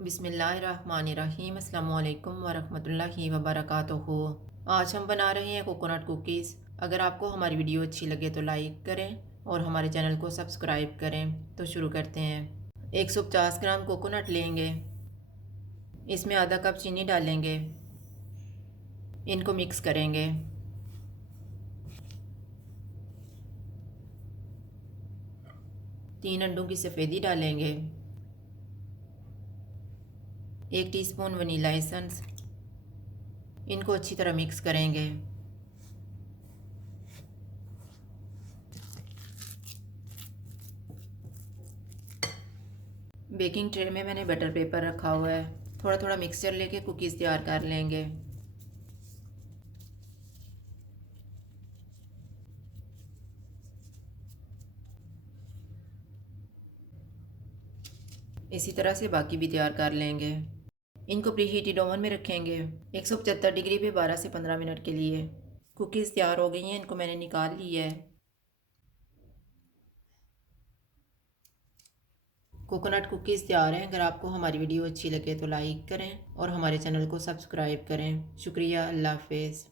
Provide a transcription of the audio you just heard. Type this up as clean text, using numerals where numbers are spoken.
बिस्मिल्लाहिर्रहमानिर्रहीम अस्सलामुअलैकुम वरहमतुल्लाहि वबरकातुहू। आज हम बना रहे हैं कोकोनट कुकीज़। अगर आपको हमारी वीडियो अच्छी लगे तो लाइक करें और हमारे चैनल को सब्सक्राइब करें। तो शुरू करते हैं। 150 ग्राम कोकोनट लेंगे, इसमें आधा कप चीनी डालेंगे, इनको मिक्स करेंगे। तीन अंडों की सफ़ेदी डालेंगे, 1 टीस्पून वनीला एसेंस, इनको अच्छी तरह मिक्स करेंगे। बेकिंग ट्रे में मैंने बटर पेपर रखा हुआ है, थोड़ा थोड़ा मिक्सचर लेके कुकीज़ तैयार कर लेंगे। इसी तरह से बाकी भी तैयार कर लेंगे। इनको प्री हीटेड ओवन में रखेंगे 175 डिग्री पे 12 से 15 मिनट के लिए। कुकीज़ तैयार हो गई हैं, इनको मैंने निकाल लिया है। कोकोनट कुकीज़ तैयार हैं। अगर आपको हमारी वीडियो अच्छी लगे तो लाइक करें और हमारे चैनल को सब्सक्राइब करें। शुक्रिया, अल्लाह हाफिज़।